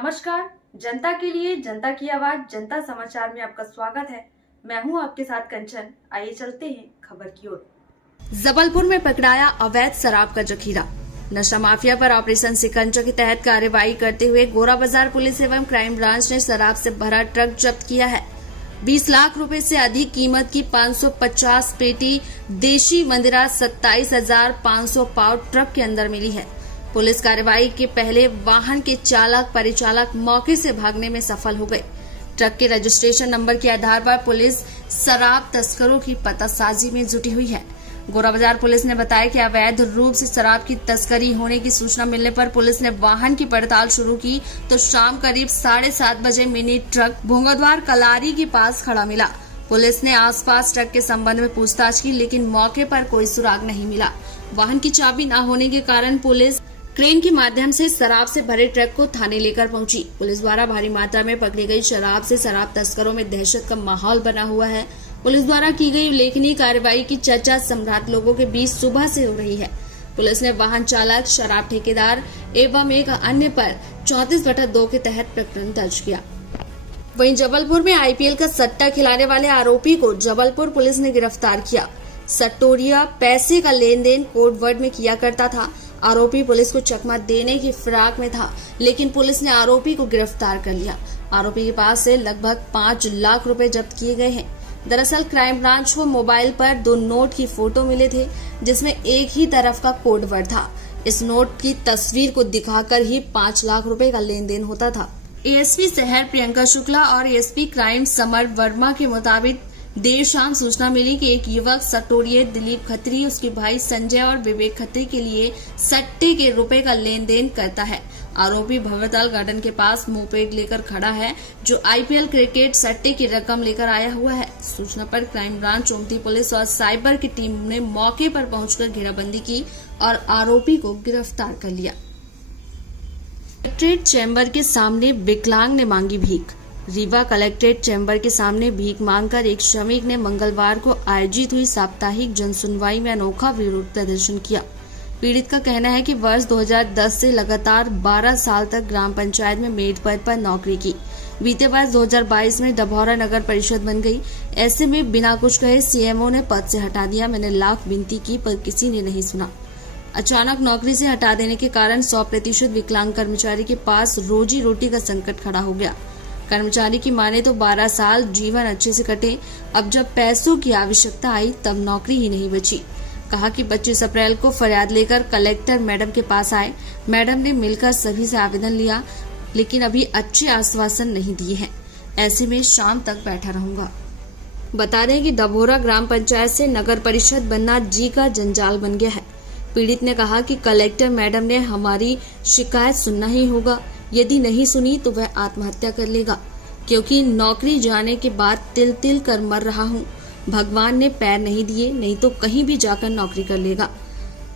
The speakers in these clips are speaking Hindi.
नमस्कार। जनता के लिए जनता की आवाज जनता समाचार में आपका स्वागत है। मैं हूं आपके साथ कंचन। आइए चलते हैं खबर की ओर। जबलपुर में पकड़ाया अवैध शराब का जखीरा। नशा माफिया पर ऑपरेशन सिकंजा के तहत कार्रवाई करते हुए गोरा बाजार पुलिस एवं क्राइम ब्रांच ने शराब से भरा ट्रक जब्त किया है। 20 लाख रुपए से अधिक कीमत की 550 पेटी देशी मदिरा 27,500 पाउच ट्रक के अंदर मिली है। पुलिस कार्रवाई के पहले वाहन के चालक परिचालक मौके से भागने में सफल हो गए। ट्रक के रजिस्ट्रेशन नंबर के आधार पर पुलिस शराब तस्करों की पतासाजी में जुटी हुई है। गोरा बाजार पुलिस ने बताया कि अवैध रूप से शराब की तस्करी होने की सूचना मिलने पर पुलिस ने वाहन की पड़ताल शुरू की तो शाम करीब 7:30 बजे मिनी ट्रक भोंगाद्वार कलारी के पास खड़ा मिला। पुलिस ने आसपास ट्रक के संबंध में पूछताछ की, लेकिन मौके पर कोई सुराग नहीं मिला। वाहन की चाबी न होने के कारण पुलिस क्रेन के माध्यम से शराब से भरे ट्रक को थाने लेकर पहुंची। पुलिस द्वारा भारी मात्रा में पकड़ी गई शराब से शराब तस्करों में दहशत का माहौल बना हुआ है। पुलिस द्वारा की गई उल्लेखनीय कार्रवाई की चर्चा सम्राट लोगों के बीच सुबह से हो रही है। पुलिस ने वाहन चालक, शराब ठेकेदार एवं एक अन्य पर 34/2 के तहत प्रकरण दर्ज किया। वहीं जबलपुर में आईपीएल का सट्टा खिलाने वाले आरोपी को जबलपुर पुलिस ने गिरफ्तार किया। सट्टोरिया पैसे का लेन देन कोड वर्ड में किया करता था। आरोपी पुलिस को चकमा देने की फिराक में था, लेकिन पुलिस ने आरोपी को गिरफ्तार कर लिया। आरोपी के पास से लगभग 5 लाख रुपए जब्त किए गए हैं। दरअसल क्राइम ब्रांच को मोबाइल पर 2 नोट की फोटो मिले थे, जिसमें एक ही तरफ का कोड वर्ड था। इस नोट की तस्वीर को दिखाकर ही 5 लाख रुपए का लेन देन होता था। एएसपी शहर प्रियंका शुक्ला और एएसपी क्राइम समर वर्मा के मुताबिक देर शाम सूचना मिली कि एक युवक सटोरिये दिलीप खत्री, उसके भाई संजय और विवेक खत्री के लिए सट्टे के रुपए का लेन देन करता है। आरोपी भंवरताल गार्डन के पास मोपेड लेकर खड़ा है, जो आईपीएल क्रिकेट सट्टे की रकम लेकर आया हुआ है। सूचना पर क्राइम ब्रांच, ओमती पुलिस और साइबर की टीम ने मौके पर पहुंचकर घेराबंदी की और आरोपी को गिरफ्तार कर लिया। कलेक्ट्रेट चैम्बर के सामने विकलांग ने मांगी भीख। रीवा कलेक्ट्रेट चैम्बर के सामने भीख मांगकर एक श्रमिक ने मंगलवार को आयोजित हुई साप्ताहिक जनसुनवाई में अनोखा विरोध प्रदर्शन किया। पीड़ित का कहना है कि वर्ष 2010 से लगातार 12 साल तक ग्राम पंचायत में मेड पद पर नौकरी की। बीते वर्ष 2022 में डभौरा नगर परिषद बन गई। ऐसे में बिना कुछ कहे सीएमओ ने पद से हटा दिया। मैंने लाख विनती की पर किसी ने नहीं सुना। अचानक नौकरी से हटा देने के कारण 100% विकलांग कर्मचारी के पास रोजी रोटी का संकट खड़ा हो गया। कर्मचारी की माने तो 12 साल जीवन अच्छे से कटे, अब जब पैसों की आवश्यकता आई तब नौकरी ही नहीं बची। कहा कि 25 अप्रैल को फरियाद लेकर कलेक्टर मैडम के पास आए। मैडम ने मिलकर सभी से आवेदन लिया, लेकिन अभी अच्छे आश्वासन नहीं दिए हैं। ऐसे में शाम तक बैठा रहूंगा। बता दें कि डभौरा ग्राम पंचायत से नगर परिषद बनना जी का जंजाल बन गया है। पीड़ित ने कहा कि कलेक्टर मैडम ने हमारी शिकायत सुनना ही होगा, यदि नहीं सुनी तो वह आत्महत्या कर लेगा, क्योंकि नौकरी जाने के बाद तिल तिल कर मर रहा हूँ। भगवान ने पैर नहीं दिए, नहीं तो कहीं भी जाकर नौकरी कर लेगा।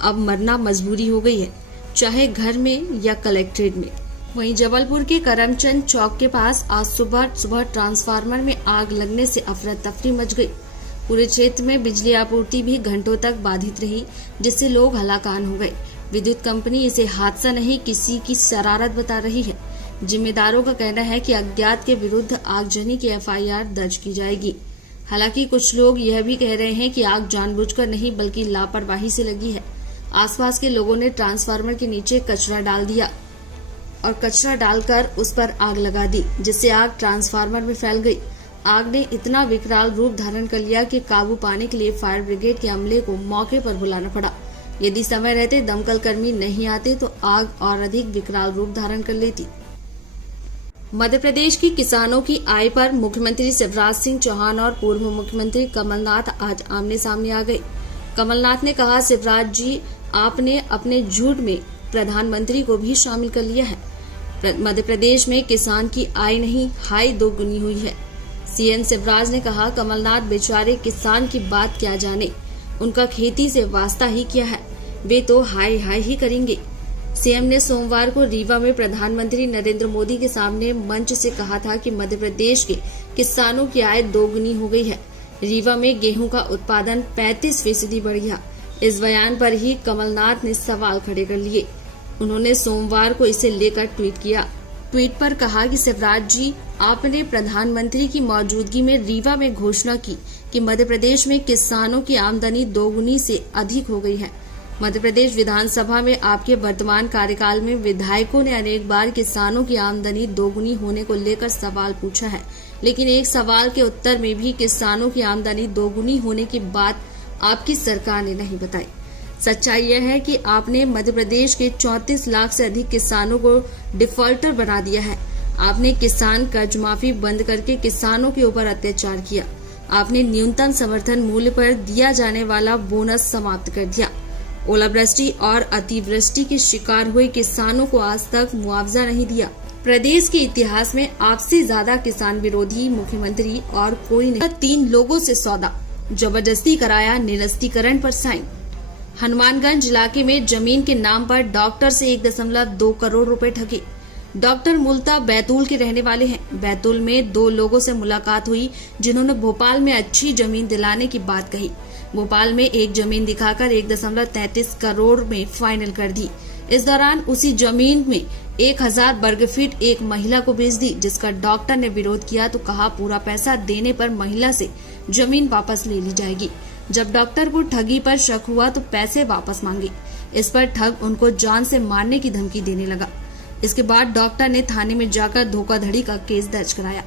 अब मरना मजबूरी हो गई है, चाहे घर में या कलेक्ट्रेट में। वहीं जबलपुर के करमचंद चौक के पास आज सुबह ट्रांसफार्मर में आग लगने से अफरा तफरी मच गई। पूरे क्षेत्र में बिजली आपूर्ति भी घंटों तक बाधित रही, जिससे लोग हलाकान हो गए। विद्युत कंपनी इसे हादसा नहीं, किसी की शरारत बता रही है। जिम्मेदारों का कहना है कि अज्ञात के विरुद्ध आगजनी की एफआईआर दर्ज की जाएगी। हालांकि कुछ लोग यह भी कह रहे हैं कि आग जानबूझकर नहीं बल्कि लापरवाही से लगी है। आसपास के लोगों ने ट्रांसफार्मर के नीचे कचरा डाल दिया और कचरा डालकर उस पर आग लगा दी, जिससे आग ट्रांसफार्मर में फैल गई। आग ने इतना विकराल रूप धारण कर लिया कि काबू पाने के लिए फायर ब्रिगेड के अमले को मौके पर बुलाना पड़ा। यदि समय रहते दमकल कर्मी नहीं आते तो आग और अधिक विकराल रूप धारण कर लेती। मध्य प्रदेश के किसानों की आय पर मुख्यमंत्री शिवराज सिंह चौहान और पूर्व मुख्यमंत्री कमलनाथ आज आमने सामने आ गए। कमलनाथ ने कहा, शिवराज जी, आपने अपने झूठ में प्रधानमंत्री को भी शामिल कर लिया है। मध्य प्रदेश में किसान की आय नहीं, हाय दोगुनी हुई है। सीएम शिवराज ने कहा, कमलनाथ बेचारे किसान की बात क्या जाने, उनका खेती से वास्ता ही क्या है, वे तो हाय हाय ही करेंगे। सीएम ने सोमवार को रीवा में प्रधानमंत्री नरेंद्र मोदी के सामने मंच से कहा था कि मध्य प्रदेश के किसानों की आय दोगुनी हो गई है। रीवा में गेहूं का उत्पादन 35% बढ़ गया। इस बयान पर ही कमलनाथ ने सवाल खड़े कर लिए। उन्होंने सोमवार को इसे लेकर ट्वीट किया। ट्वीट पर कहा कि शिवराज जी, आपने प्रधानमंत्री की मौजूदगी में रीवा में घोषणा की कि मध्य प्रदेश में किसानों की आमदनी दोगुनी से अधिक हो गई है। मध्य प्रदेश विधानसभा में आपके वर्तमान कार्यकाल में विधायकों ने अनेक बार किसानों की आमदनी दोगुनी होने को लेकर सवाल पूछा है, लेकिन एक सवाल के उत्तर में भी किसानों की आमदनी दोगुनी होने की बात आपकी सरकार ने नहीं बताई। सच्चाई यह है कि आपने मध्य प्रदेश के 34 लाख से अधिक किसानों को डिफॉल्टर बना दिया है। आपने किसान कर्ज माफी बंद करके किसानों के ऊपर अत्याचार किया। आपने न्यूनतम समर्थन मूल्य पर दिया जाने वाला बोनस समाप्त कर दिया। ओलावृष्टि और अतिवृष्टि के शिकार हुए किसानों को आज तक मुआवजा नहीं दिया। प्रदेश के इतिहास में आपसे ज्यादा किसान विरोधी मुख्यमंत्री और कोई नहीं। 3 लोगों से सौदा, जबरदस्ती कराया निरस्तीकरण पर साइन। हनुमानगंज इलाके में जमीन के नाम पर डॉक्टर से 1.2 करोड़ रुपए ठगे। डॉक्टर मूलतः बैतूल के रहने वाले हैं। बैतूल में 2 लोगों से मुलाकात हुई जिन्होंने भोपाल में अच्छी जमीन दिलाने की बात कही। भोपाल में एक जमीन दिखाकर 1.33 करोड़ में फाइनल कर दी। इस दौरान उसी जमीन में 1000 वर्ग फीट एक महिला को बेच दी, जिसका डॉक्टर ने विरोध किया तो कहा पूरा पैसा देने पर महिला से जमीन वापस ले ली जाएगी। जब डॉक्टर को ठगी पर शक हुआ तो पैसे वापस मांगे। इस पर ठग उनको जान से मारने की धमकी देने लगा। इसके बाद डॉक्टर ने थाने में जाकर धोखाधड़ी का केस दर्ज कराया।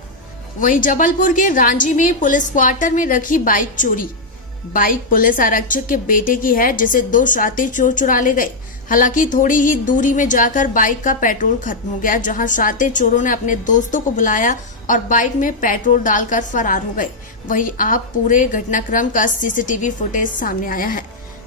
वहीं जबलपुर के रांची में पुलिस क्वार्टर में रखी बाइक चोरी। बाइक पुलिस आरक्षक के बेटे की है, जिसे 2 शातिर चोर चुरा ले गए। हालांकि थोड़ी ही दूरी में जाकर बाइक का पेट्रोल खत्म हो गया, जहां शातिर चोरों ने अपने दोस्तों को बुलाया और बाइक में पेट्रोल डालकर फरार हो गए। वहीं आप पूरे घटनाक्रम का सीसीटीवी फुटेज सामने आया है।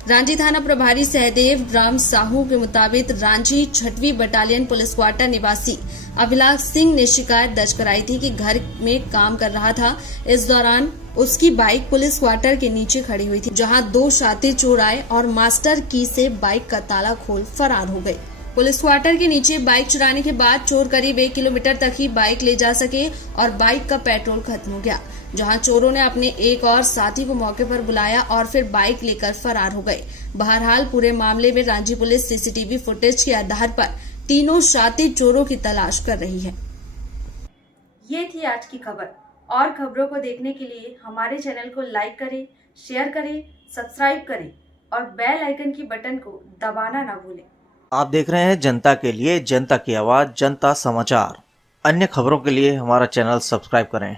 रांची थाना प्रभारी सहदेव राम साहू के मुताबिक रांची 6वीं बटालियन पुलिस क्वार्टर निवासी अभिलाष सिंह ने शिकायत दर्ज कराई थी कि घर में काम कर रहा था। इस दौरान उसकी बाइक पुलिस क्वार्टर के नीचे खड़ी हुई थी, जहां 2 शातिर चोर आए और मास्टर की से बाइक का ताला खोल फरार हो गए। पुलिस क्वार्टर के नीचे बाइक चुराने के बाद चोर करीब 1 किलोमीटर तक ही बाइक ले जा सके और बाइक का पेट्रोल खत्म हो गया, जहां चोरों ने अपने एक और साथी को मौके पर बुलाया और फिर बाइक लेकर फरार हो गए। बहरहाल पूरे मामले में रांची पुलिस सीसीटीवी फुटेज के आधार पर तीनों शातिर चोरों की तलाश कर रही है। ये थी आज की खबर। और खबरों को देखने के लिए हमारे चैनल को लाइक करें, शेयर करें, सब्सक्राइब करें और बेल आइकन की बटन को दबाना ना भूलें। आप देख रहे हैं जनता के लिए, जनता की आवाज, जनता समाचार। अन्य खबरों के लिए हमारा चैनल सब्सक्राइब करें।